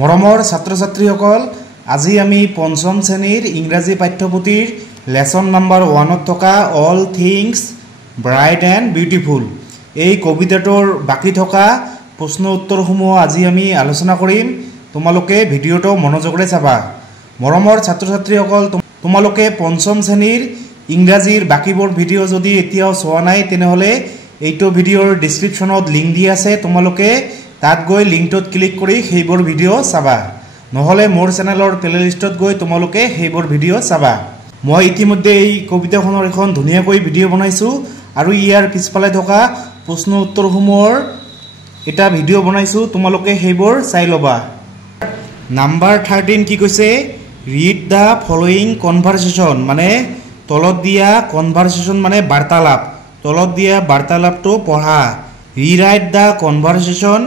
মৰমৰ ছাত্ৰ ছাত্ৰীসকল আজি আমি পঞ্চম শ্ৰেণীৰ ইংৰাজী পাঠ্যপুথিৰ লেসন নাম্বাৰ 1ত থকা all things bright and beautiful এই কবিতাটোৰ বাকি থকা প্ৰশ্ন উত্তৰসমূহ আজি আমি আলোচনা কৰিম। তোমালোকে ভিডিঅটো মনোযোগৰে চাবা। মৰমৰ ছাত্ৰ ছাত্ৰীসকল তোমালোকে পঞ্চম শ্ৰেণীৰ ইংৰাজীৰ বাকিবোৰ ভিডিঅ' যদি এতিয়াও চোৱা নাই তেনেহ'লে এইটো ভিডিঅ'ৰ ডেছক্ৰিপশ্যনত লিংক দি আছে, তোমালোকে তাত গৈ লিংকটোত ক্লিক কৰি সেইবোৰ ভিডিঅ' চাবা, নহ'লে মোৰ চেনেলৰ প্লেলিষ্টত গৈ তোমালোকে সেইবোৰ ভিডিঅ' চাবা। মই ইতিমধ্যে এই কবিতাখনৰ এখন ধুনীয়াকৈ ভিডিঅ' বনাইছোঁ আৰু ইয়াৰ পিছফালে থকা প্ৰশ্ন উত্তৰসমূহৰ এটা ভিডিঅ' বনাইছোঁ, তোমালোকে সেইবোৰ চাই ল'বা। নাম্বাৰ 13 কি কৈছে, ৰিড দ্য ফলোয়িং কনভাৰচেশ্যন, মানে তলত দিয়া কনভাৰচেশ্যন মানে বাৰ্তালাপ, তলত দিয়া বাৰ্তালাপটো পঢ়া। Rewrite the conversation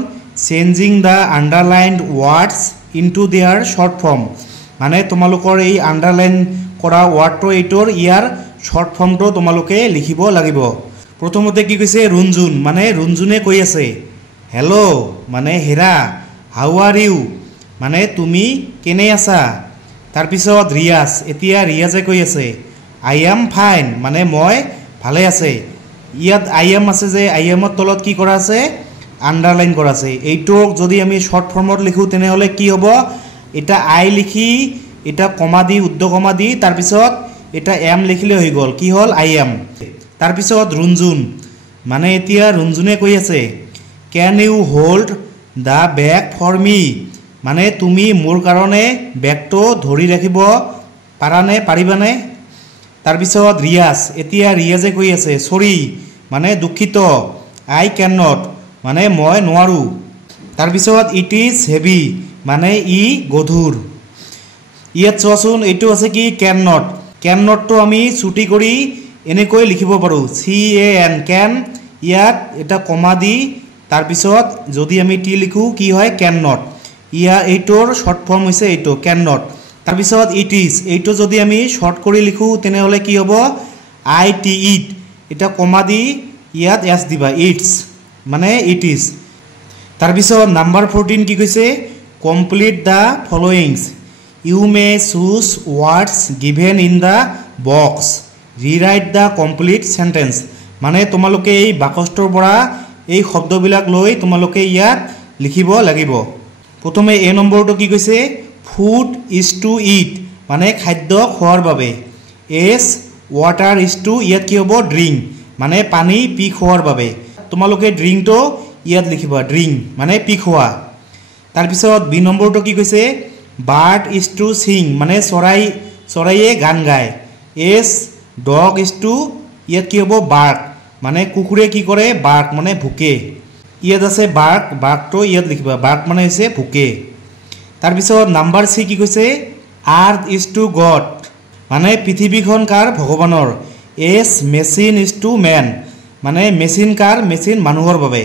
changing the underlined words into their short form, মানে তোমালোকৰ এই আণ্ডাৰলাইন কৰা ৱৰ্ডটো এইটোৰ ইয়াৰ শ্বৰ্ট ফৰ্মটো তোমালোকে লিখিব লাগিব। প্ৰথমতে কি কৈছে, ৰুণজুন, মানে ৰুণজুনে কৈ আছে হেল্ল' মানে হেৰা, হাউ আৰ ইউ মানে তুমি কেনে আছা। তাৰপিছত ৰিয়াজ, এতিয়া ৰিয়াজে কৈ আছে আই এম ফাইন মানে মই ভালে আছে। ইয়াত আই এম আছে যে আই এমৰ তলত কি কৰা আছে, আণ্ডাৰলাইন কৰা আছে। এইটোক যদি আমি শ্বৰ্ট ফৰ্মত লিখোঁ তেনেহ'লে কি হ'ব, এটা আই লিখি এটা কমা দি উদ্ধকমা দি তাৰপিছত এটা এম লিখিলে হৈ গ'ল, কি হ'ল আই এম। তাৰপিছত ৰুণজুন, মানে এতিয়া ৰুণজুনে কৈ আছে can you hold the bag for me, মানে তুমি মোৰ কাৰণে বেগটো ধৰি ৰাখিব পাৰানে, পাৰিবানে। তাৰপিছত ৰিয়াজ, এতিয়া ৰিয়াজে কৈ আছে চৰি মানে দুখিত, আই কেন নট মানে মই নোৱাৰোঁ। তাৰপিছত ইট ইজ হেভি মানে ই গধুৰ। ইয়াত চোৱাচোন এইটো আছে কি কেন নট, কেন নটটো আমি ছুটি কৰি এনেকৈ লিখিব পাৰোঁ CAN কেন, ইয়াত এটা কমা দি তাৰপিছত যদি আমি টি লিখোঁ কি হয় কেন নট, ইয়াৰ এইটোৰ শ্বৰ্ট ফৰ্ম হৈছে এইটো কেন নট। তাৰপিছত ইট ইজ, এইটো যদি আমি শ্বৰ্ট কৰি লিখোঁ তেনেহ'লে কি হ'ব IT ইট, এটা কমা দি ইয়াত এছ দিবা ইটছ মানে ইট ইজ। তাৰপিছত নাম্বাৰ 14 কি কৈছে, complete the followings, you may choose words given in the box, rewrite the complete sentence, মানে তোমালোকে এই বাকচটোৰ পৰা এই শব্দবিলাক লৈ তোমালোকে ইয়াত লিখিব লাগিব। প্ৰথমে এ নম্বৰটো কি কৈছে, ফুড ইজ টু ইট মানে খাদ্য খোৱাৰ বাবে, এছ ৱাটাৰ ইজ টু, ইয়াত কি হ'ব ড্ৰিংক মানে পানী পি খোৱাৰ বাবে, তোমালোকে ড্ৰিংকটো ইয়াত লিখিবা ড্ৰিংক মানে পি খোৱা। তাৰপিছত বি নম্বৰটো কি কৈছে, বাৰ্ড ইজ টু ছিং মানে চৰাইয়ে গান গায়, এছ ডগ ইজ টু, ইয়াত কি হ'ব বাৰ্ক মানে কুকুৰে কি কৰে বাৰ্ক মানে ভুকে, ইয়াত আছে বাৰ্ক, বাৰ্কটো ইয়াত লিখিবা, বাৰ্ক মানে হৈছে ভুকে। তাৰপিছত নাম্বাৰ চি কি কৈছে, আৰ্থ ইজ টু গড মানে পৃথিৱীখন কাৰ ভগৱানৰ, as machine is to man মানে মেচিন কাৰ, মেচিন মানুহৰ বাবে,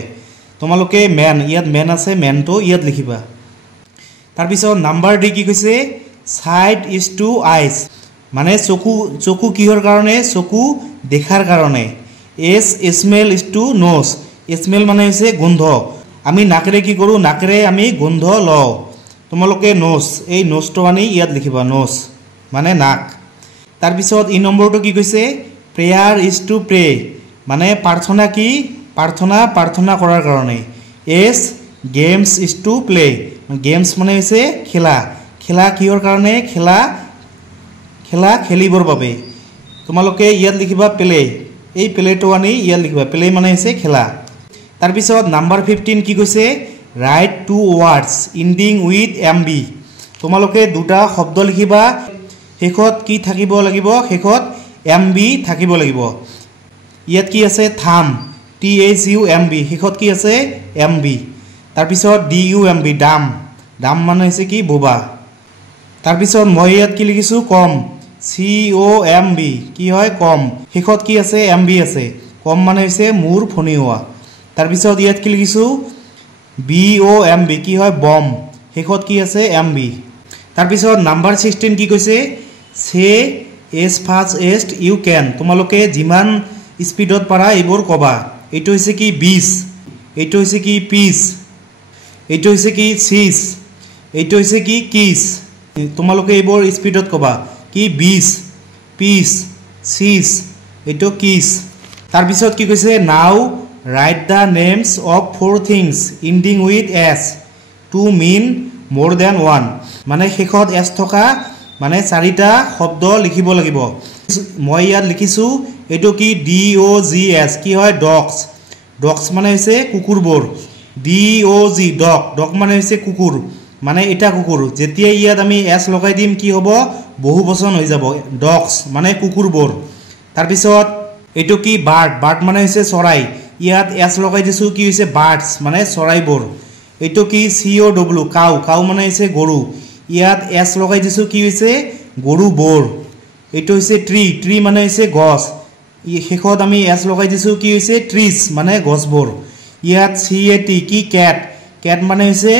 তোমালোকে মেন, ইয়াত মেন আছে মেনটো ইয়াত লিখিবা। তাৰপিছত নাম্বাৰ ডি কি কৈছে, চাইট ইজ টু আইজ মানে চকু কিহৰ কাৰণে, চকু দেখাৰ কাৰণে, as smell is to nose, smell মানে হৈছে গোন্ধ, আমি নাকেৰে কি কৰোঁ, নাকেৰে আমি গোন্ধ লওঁ, তোমালোকে নোজ, এই নোজটো আনি ইয়াত লিখিবা নোজ মানে নাক। তাৰপিছত ই নম্বৰটো কি কৈছে, প্ৰেয়াৰ ইজ টু প্ৰে মানে প্ৰাৰ্থনা কি, প্ৰাৰ্থনা কৰাৰ কাৰণে, S games is to play, games মানে হৈছে খেলা, খেলা কিহৰ কাৰণে, খেলা খেলিবৰ বাবে, তোমালোকে ইয়াত লিখিবা প্লে, এই প্লেটো আনি ইয়াত লিখিবা, প্লে মানে হৈছে খেলা। তাৰপিছত নাম্বাৰ 15 কি কৈছে, write two words ending with MB, তোমালোকে দুটা শব্দ লিখিবা, শেষত কি থাকিব লাগিব, শেষত MB থাকিব লাগিব। ইয়াত কি আছে থাম, THUMB, শেষত কি আছে MB। তাৰপিছত DUMB ডাম, ডাম মানে হৈছে কি বোবা। তাৰপিছত মই ইয়াত কি লিখিছোঁ কম, COMB কি হয় কম, শেষত কি আছে MB আছে, কম মানে হৈছে মোৰ ফণিওৱা। তাৰপিছত ইয়াত কি লিখিছোঁ BOMB কি হয় বম, শেষত কি আছে MB। তাৰপিছত নাম্বাৰ 16 কি কৈছে, চে এজ ফাষ্ট এজ ইউ কেন, তোমালোকে যিমান স্পীডত পাৰা এইবোৰ ক'বা, এইটো হৈছে কি 20, এইটো হৈছে কি পিচ, এইটো হৈছে কি চিজ, এইটো হৈছে কি কিছ তোমালোকে এইবোৰ স্পীডত কবা কি বিচ পিচ চিজ এইটো কিছ তাৰ পিছত কি কৈছে now write the names of 4 things ending with S to mean more than one মানে শেষত এস থকা মানে চাৰিটা শব্দ লিখিব লাগিব মই ইয়াত লিখিছো এইটো কি ডি ও জি এস কি হয় ডগস ডগস মানে হৈছে কুকুৰবোৰ ডি ও জি ডগ ডগ মানে হৈছে কুকুৰ মানে এটা কুকুৰ যেতিয়া ইয়াত আমি এস লগাই দিম কি হ'ব বহু বচন হৈ যাব ডগস মানে কুকুৰবোৰ তাৰ পিছত এইটো কি বাৰ্ড বাৰ্ড মানে হৈছে চৰাই ইয়াত এস লগাই দিছো কি হৈছে বাৰ্ডস মানে চৰাইবোৰ এইটো কি সি ও ডব্লিউ কাউ কাউ মানে হৈছে গৰু ইয়াত এস লগাই দিছো কি হৈছে গৰু বৰ এইটো হৈছে ট্ৰি ট্ৰি মানে হৈছে গছ শেষত আমি এস লগাই দিছো কি হৈছে ট্ৰিজ মানে গছবোৰ ইয়াত সি এ টি কি ক্যাট ক্যাট মানে হৈছে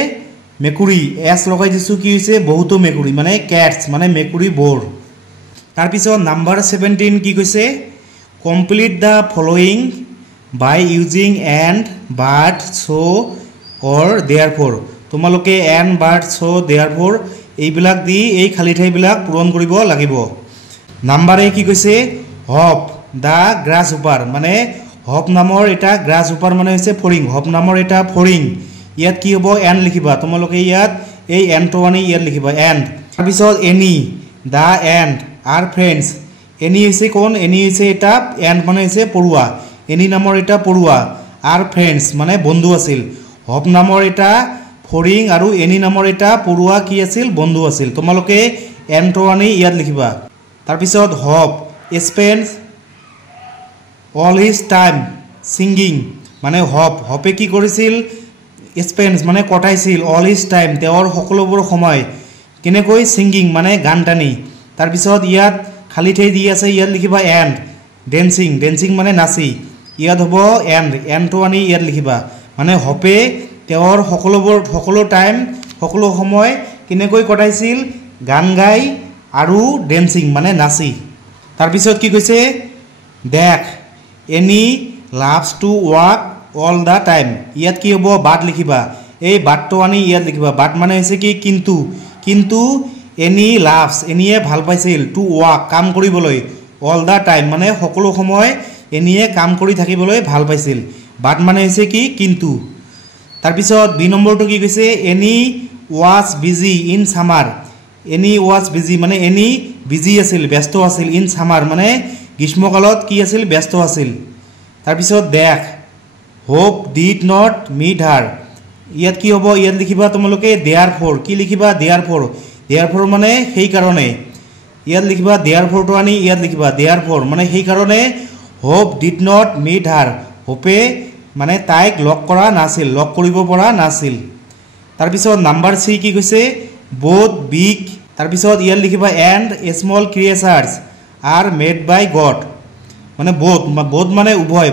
মেকুৰী এস লগাই দিছো কি হৈছে বহুতো মেকুৰী মানে ক্যাটস মানে মেকুৰী বৰ তাৰ পিছত নাম্বাৰ 17 কি কৈছে complete the following by using and but so or therefore তোমালোকে এণ্ড বাট সো দেয়াৰফৰ এইবিলাক দি এই খালি ঠাইবিলাক পূৰণ কৰিব লাগিব নাম্বাৰ 1 কি কৈছে হপ দা গ্ৰাছ হোপাৰ মানে হপ নামৰ এটা গ্ৰাছ হোপাৰ মানে হৈছে ফৰিং হপ নামৰ এটা ফৰিং ইয়াত কি হ'ব এণ্ড লিখিবা তোমালোকে ইয়াত এই এণ্ডটো আনি ইয়াত লিখিবা এণ্ড তাৰ পিছত এনি দা এণ্ড আৰ ফ্ৰেণ্ডছ এনি হৈছে কোন এনি হৈছে এটা এণ্ড মানে হৈছে পৰুৱা এনি নামৰ এটা পৰুৱা আৰ ফ্ৰেণ্ডছ মানে বন্ধু আছিল হপ নামৰ এটা ফৰিং আৰু এনি নামৰ এটা পৰুৱা কি আছিল বন্ধু আছিল তোমালোকে এণ্ডটো আনি ইয়াত লিখিবা তাৰ পিছত hop spend all his time singing মানে হপ হপে কি কৰিছিল স্পেন্ড মানে কটাইছিল অল হিজ টাইম তেওঁৰ সকলোবোৰ সময় কেনেকৈ সিংগিং মানে গান টানি তাৰ পিছত ইয়াত খালি ঠাই দি আছে ইয়াত লিখিবা এণ্ড ডেন্সিং ডেন্সিং মানে নাচি ইয়াত হ'ব এণ্ডটো আনি ইয়াত লিখিবা মানে হপে তেওঁৰ সকলো টাইম সকলো সময় কেনেকৈ কটাইছিল গান গাই আৰু ডেন্সিং মানে নাচি তাৰ পিছত কি কৈছে দেখ any loves to walk all the time ইয়াত কি হ'ব বাট লিখিবা এই বাটটো আনি ইয়াত লিখিবা বাট মানে হৈছে কি কিন্তু এনি লাভস এনিয়ে ভাল পাইছিল টু ৱাক কাম কৰিবলৈ অল দা টাইম মানে সকলো সময় এনিয়ে কাম কৰি থাকিবলৈ ভাল পাইছিল বাট মানে হৈছে কি কিন্তু তাৰ পিছত বি নম্বৰটো কি কৈছে any was busy in summer any was busy মানে এনি বিজি আছিল ব্যস্ত আছিল ইন সামাৰ মানে গ্ৰীষ্মকালত কি আছিল ব্যস্ত আছিল তাৰ পিছত দেখ হোপ ডিড নট মিট হাৰ ইয়াত কি হ'ব ইয়াত লিখিবা তোমালোকে দেয়াৰফৰ কি লিখিবা দেয়াৰফৰ মানে সেই কাৰণে ইয়াত লিখিবা দেয়াৰফৰটো আনি ইয়াত লিখিবা দেয়াৰফৰ মানে সেই কাৰণে হোপ ডিড নট মিট হাৰ হোপে মানে তাইক লগ কৰা নাছিল লগ কৰিব পৰা নাছিল তাৰ পিছত নাম্বাৰ 3 কি কৈছে both big তাৰ পিছত ইয়াত লিখিবা and small creatures are made by God মানে both মানে উভয়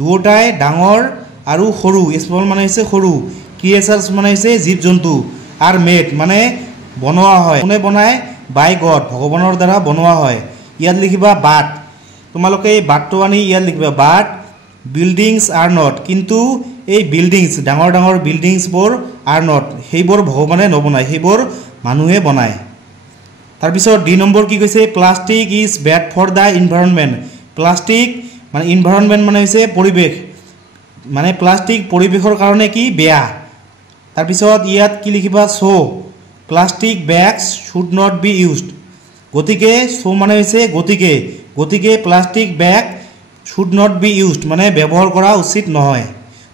দুটাই ডাঙৰ আৰু সৰু small মানে হৈছে সৰু creatures মানে হৈছে জীৱ জন্তু are made মানে বনোৱা হয় কোনে বনায় by God ভগৱানৰ দ্বাৰা বনোৱা হয় ইয়াত লিখিবা but তোমালোকে এই বাটটো আনি ইয়াত লিখিবা but buildings are not কিন্তু এই বিল্ডিংছ ডাঙৰ বিল্ডিংছবোৰ are not সেইবোৰ ভগৱানে নবনায় সেইবোৰ মানুহে বনায় তাৰ পিছত ডি নম্বৰ কি কৈছে plastic is bad for the environment plastic মানে এনভাইৰনমেন্ট মানে হৈছে পৰিবেশ মানে প্লাষ্টিক পৰিবেশৰ কাৰণে কি বেয়া তাৰ পিছত ইয়াত কি লিখিবা so plastic bags should not be used গতিকে সো মানে হৈছে গতিকে plastic bag should not be used মানে ব্যৱহাৰ কৰা উচিত নহয়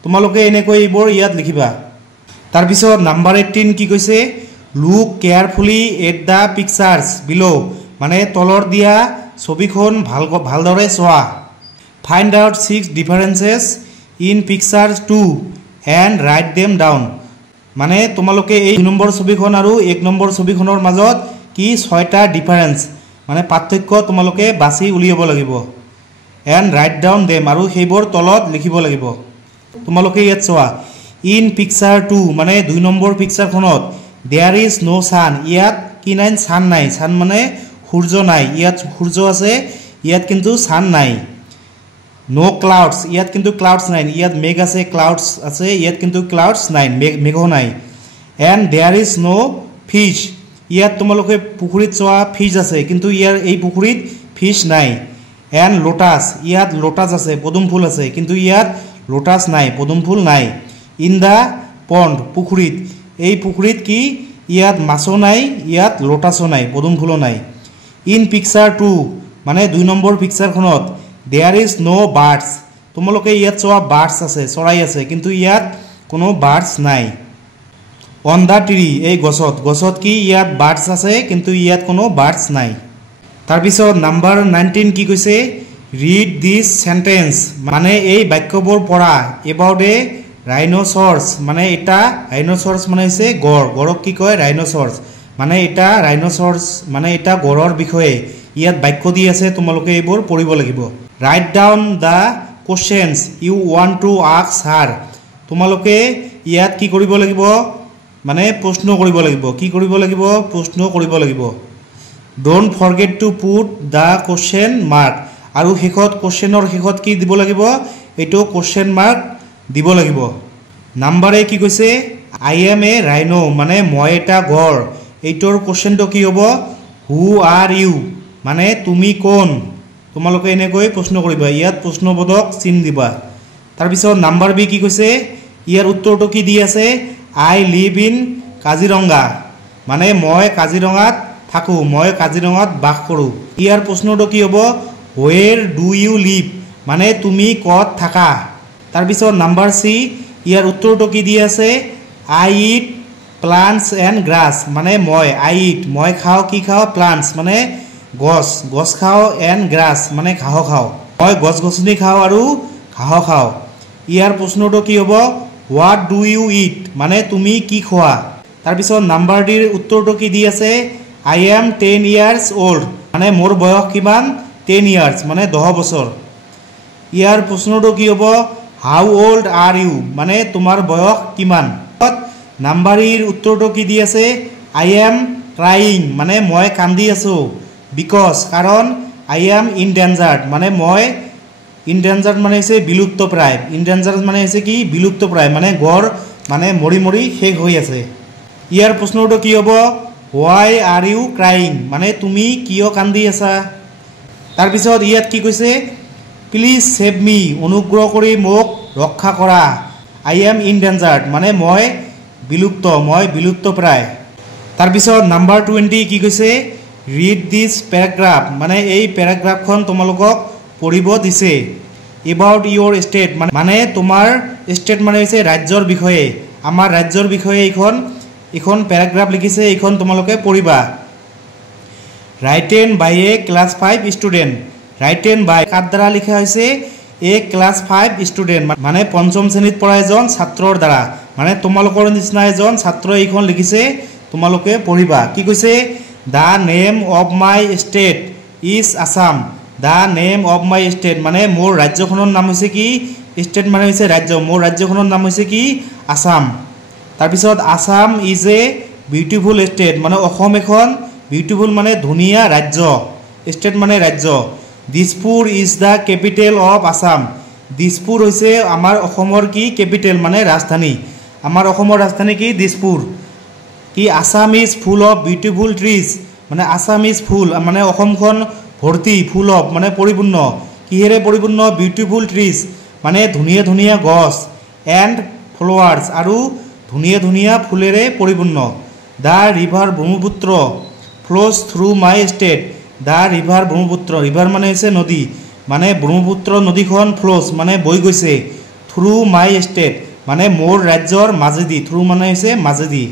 তোমালোকে এনেকৈ এইবোৰ ইয়াত লিখিবা তাৰ পিছত নাম্বাৰ 18 কি কৈছে look carefully at the pictures below মানে তলৰ দিয়া ছবিখন ভালদৰে চোৱা find out 6 differences in pictures 2 and write them down মানে তোমালোকে এই 2 নম্বৰ ছবিখন আৰু 1 নম্বৰ ছবিখনৰ মাজত কি 6টা ডিফাৰেন্স মানে পাৰ্থক্য তোমালোকে বাছি উলিয়াব লাগিব এন্ড ৰাইট ডাউন দেম আৰু সেইবোৰ তলত লিখিব লাগিব তোমালোকে ইয়াত চোৱা ইন পিকচাৰ 2 মানে 2 নম্বৰ পিকচাৰখনত there is no sun ইয়াত কি নাই সান নাই সান মানে সূৰ্য নাই ইয়াত সূৰ্য আছে ইয়াত কিন্তু সান নাই no clouds ইয়াত কিন্তু clouds নাই ইয়াত মেঘ আছে clouds আছে ইয়াত কিন্তু clouds নাই মেঘ নাই and there is no' fish ইয়াত তোমালোকে পুখুৰীত চোৱা ফিছ আছে কিন্তু ইয়াৰ এই পুখুৰীত ফিছ নাই এণ্ড লোটাছ ইয়াত লোটাছ আছে পদুম ফুল আছে কিন্তু ইয়াত লোটাছ নাই পদুম ফুল নাই ইন দ্য পণ্ড পুখুৰীত এই পুখুৰীত কি ইয়াত মাছো নাই ইয়াত লোটাছো নাই পদুম ফুলো নাই ইন পিকচাৰ 2 মানে 2 নম্বৰ পিকচাৰখনত দেয়াৰ ইজ ন' বাৰ্ডছ তোমালোকে ইয়াত চোৱা বাৰ্ডছ আছে চৰাই আছে কিন্তু ইয়াত কোনো বাৰ্ডছ নাই অন দ্য ট্ৰি এই গছত কি ইয়াত বাৰ্ডছ আছে কিন্তু ইয়াত কোনো বাৰ্ডছ নাই তাৰপিছত নাম্বাৰ 19 কি কৈছে ৰিড দিছ সেন্টেন্স মানে এই বাক্যবোৰ পঢ়া এবাউট এ ৰাইনোচৰছ মানে এটা ৰাইনোচৰছ মানে হৈছে গড়ক কি কয় ৰাইনোচৰছ মানে এটা ৰাইনোচৰছ মানে এটা গড়ৰ বিষয়ে ইয়াত বাক্য দি আছে তোমালোকে এইবোৰ পঢ়িব লাগিব write down the questions you want to ask her তোমালোকে ইয়াত কি কৰিব লাগিব মানে প্ৰশ্ন কৰিব লাগিব কি কৰিব লাগিব প্ৰশ্ন কৰিব লাগিব don't forget to put the question mark আৰু শেষত কোৱেশ্চনৰ শেষত কি দিব লাগিব এইটো কোৱেশ্চন মাৰ্ক দিব লাগিব নাম্বাৰে কি কৈছে আই এম এ ৰাইনো মানে মই এটা গড় এইটোৰ কোৱেশ্চনটো কি হ'ব হু আৰ ইউ মানে তুমি কোন তোমালোকে এনেকৈ প্ৰশ্ন কৰিবা ইয়াত প্ৰশ্নবোধক চিন দিবা তাৰপিছত নাম্বাৰ বি কি কৈছে ইয়াৰ উত্তৰটো কি দি আছে আই লিভ ইন কাজিৰঙা মানে মই কাজিৰঙাত থাকোঁ মই কাজিৰঙাত বাস কৰোঁ ইয়াৰ প্ৰশ্নটো কি হ'ব ৱেৰ ডু ইউ লিভ মানে তুমি ক'ত থাকা তাৰপিছত নাম্বাৰ চি ইয়াৰ উত্তৰটো কি দি আছে আই ইট প্লান্টছ এণ্ড গ্ৰাছ মানে মই খাওঁ কি খাওঁ প্লান্টছ মানে গছ খাওঁ এণ্ড গ্ৰাছ মানে ঘাঁহ খাওঁ মই গছ গছনি খাওঁ আৰু ঘাঁহ খাওঁ ইয়াৰ প্ৰশ্নটো কি হ'ব হোৱাট ডু ইউ ইট মানে তুমি কি খোৱা তাৰপিছত নাম্বাৰ ডিৰ উত্তৰটো কি দি আছে আই এম 10 years old মানে মোৰ বয়স কিমান 10 years মানে 10 বছৰ ইয়াৰ প্ৰশ্নটো কি হ'ব হাউ অল্ড আৰ ইউ মানে তোমাৰ বয়স কিমান নাম্বাৰ ইৰ উত্তৰটো কি দি আছে আই এম ক্ৰাইং মানে মই কান্দি আছোঁ বিকজ কাৰণ আই এম ইনডেঞ্জাৰ্ড মানে মই ইনডেঞ্জাৰ্ড মানে হৈছে বিলুপ্তপ্ৰায় ইনডেঞ্জাৰ্ড মানে হৈছে কি বিলুপ্তপ্ৰায় মানে গড় মানে মৰি শেষ হৈ আছে ইয়াৰ প্ৰশ্নটো কি হ'ব হোৱাই আৰ ইউ ক্ৰাইং মানে তুমি কিয় কান্দি আছা তাৰপিছত ইয়াত কি কৈছে প্লিজ ছেভ মি অনুগ্ৰহ কৰি মোক ৰক্ষা কৰা আই এম ইনডেঞ্জাৰ্ড মানে মই বিলুপ্তপ্ৰায় তাৰপিছত নাম্বাৰ 20 কি কৈছে ৰিড দিছ পেৰাগ্ৰাফ মানে এই পেৰাগ্ৰাফখন তোমালোকক পঢ়িব দিছে এবাউট ইয়ৰ ষ্টেট মানে তোমাৰ ষ্টেট মানে হৈছে ৰাজ্যৰ বিষয়ে আমাৰ ৰাজ্যৰ বিষয়ে এইখন পেৰাগ্ৰাফ লিখিছে এইখন তোমালোকে পঢ়িবা ৰাইটেন বাই এ ক্লাছ 5 ষ্টুডেণ্ট ৰাইটেন বাই কাৰ দ্বাৰা লিখা হৈছে এ ক্লাছ 5 ষ্টুডেণ্ট মানে পঞ্চম শ্ৰেণীত পঢ়া এজন ছাত্ৰৰ দ্বাৰা মানে তোমালোকৰ নিচিনা এজন ছাত্ৰ এইখন লিখিছে তোমালোকে পঢ়িবা কি কৈছে the name of my state is Assam the name of my state মানে মোৰ ৰাজ্যখনৰ নাম হৈছে কি ষ্টেট মানে হৈছে ৰাজ্য মোৰ ৰাজ্যখনৰ নাম হৈছে কি আছাম তাৰপিছত Assam is a beautiful state মানে অসম এখন বিউটিফুল মানে ধুনীয়া ৰাজ্য ষ্টেট মানে ৰাজ্য Dispur is the capital of Assam Dispur হৈছে আমাৰ অসমৰ কি কেপিটেল মানে ৰাজধানী আমাৰ অসমৰ ৰাজধানী কি দিছপুৰ কি Assam is full of beautiful trees মানে আছাম ইজ ফুল মানে অসমখন ভৰ্তি ফুল অফ মানে পৰিপূৰ্ণ কিহেৰে পৰিপূৰ্ণ বিউটিফুল ট্ৰিজ মানে ধুনীয়া গছ এণ্ড ফ্লাৱাৰ্ছ আৰু ধুনীয়া ফুলেৰে পৰিপূৰ্ণ the river Brahmaputra flows through my state the river Brahmaputra river মানে হৈছে নদী মানে ব্ৰহ্মপুত্ৰ নদীখন ফ্ল'জ মানে বৈ গৈছে থ্ৰু মাই ষ্টেট মানে মোৰ ৰাজ্যৰ মাজেদি থ্ৰু মানে হৈছে মাজেদি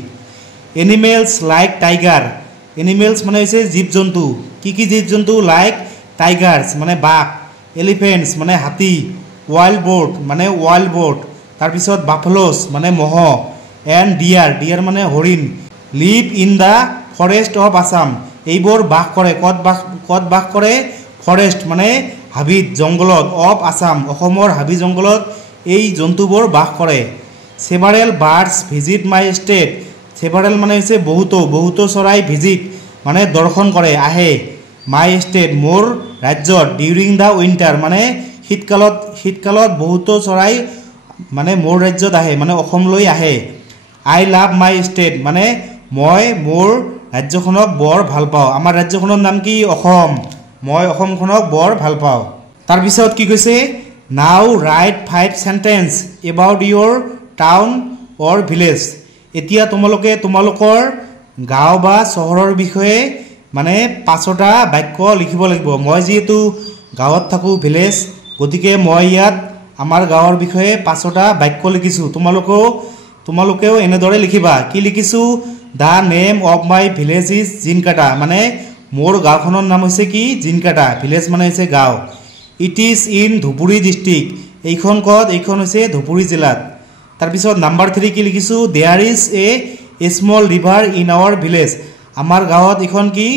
এনিমেলছ লাইক টাইগাৰ এনিমেলছ মানে হৈছে জীৱ জন্তু কি জীৱ জন্তু লাইক টাইগাৰ্ছ মানে বাঘ এলিফেণ্টছ মানে হাতী ৱাইল্ড বোট তাৰপিছত বাফেলোছ মানে ম'হ এণ্ড ডিয়াৰ মানে হৰিণ live in the forest of Assam এইবোৰ বাস কৰে ক'ত বাস কৰে ফৰেষ্ট মানে হাবিত জংঘলত অফ আছাম অসমৰ হাবি জংঘলত এই জন্তুবোৰ বাস কৰে সেভাৰেল বাৰ্ডছ ভিজিট মাই ষ্টেট সেভাৰেল মানে হৈছে বহুতো চৰাই ভিজিট মানে দৰ্শন কৰে আহে মাই ষ্টেট মোৰ ৰাজ্যত ডিউৰিং দ্য উইণ্টাৰ মানে শীতকালত বহুতো চৰাই মানে মোৰ ৰাজ্যত আহে মানে অসমলৈ আহে আই লাভ মাই ষ্টেট মানে মই মোৰ ৰাজ্যখনক বৰ ভাল পাওঁ। আমাৰ ৰাজ্যখনৰ নাম কি? অসম। মই অসমখনক বৰ ভাল পাওঁ। তাৰপিছত কি কৈছে? Now write 5 sentence about your town or village. এতিয়া তোমালোকে তোমালোকৰ গাঁও বা চহৰৰ বিষয়ে মানে 5টা বাক্য লিখিব লাগিব। মই যিহেতু গাঁৱত থাকোঁ, ভিলেজ, গতিকে মই ইয়াত আমাৰ গাঁৱৰ বিষয়ে 5টা বাক্য লিখিছোঁ। তোমালোকেও এনেদৰে লিখিবা। কি লিখিছোঁ? The name of my village is Jinkata মানে মোৰ গাঁওখনৰ নাম হৈছে কি? জিনকাটা। ভিলেজ মানে হৈছে গাঁও। It is in Dhubri district. এইখন ক'ত? এইখন হৈছে ধুবুৰী জিলাত। তাৰপিছত নাম্বাৰ 3 কি লিখিছোঁ? There is a small river in our village. আমাৰ গাঁৱত এইখন কি?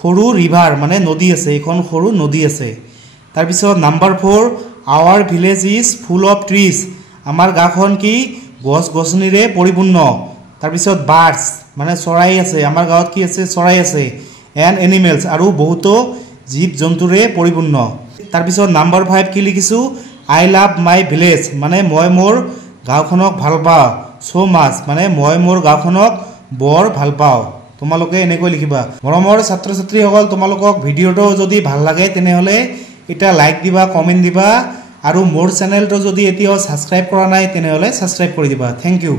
সৰু ৰিভাৰ মানে নদী আছে। এইখন সৰু নদী আছে। তাৰপিছত number 4 our village is full of trees. আমাৰ গাঁওখন কি? গছ গছনিৰে পৰিপূৰ্ণ। তাৰপিছত বাৰ্ডছ মানে চৰাই আছে। আমাৰ গাঁৱত কি আছে? চৰাই আছে। এণ্ড এনিমেলছ আৰু বহুতো জীৱ জন্তুৰে পৰিপূৰ্ণ। তাৰপিছত নাম্বাৰ 5 কি লিখিছোঁ? আই লাভ মাই ভিলেজ মানে মই মোৰ গাঁওখনক ভাল পাওঁ। ছ' মাছ মানে মই মোৰ গাঁওখনক বৰ ভাল পাওঁ। তোমালোকে এনেকৈ লিখিবা। মৰমৰ ছাত্ৰ ছাত্ৰীসকল, তোমালোকক ভিডিঅ'টো যদি ভাল লাগে তেনেহ'লে এটা লাইক দিবা, কমেণ্ট দিবা আৰু মোৰ চেনেলটো যদি এতিয়াও ছাবস্ক্ৰাইব কৰা নাই তেনেহ'লে ছাবস্ক্ৰাইব কৰি দিবা। Thank U.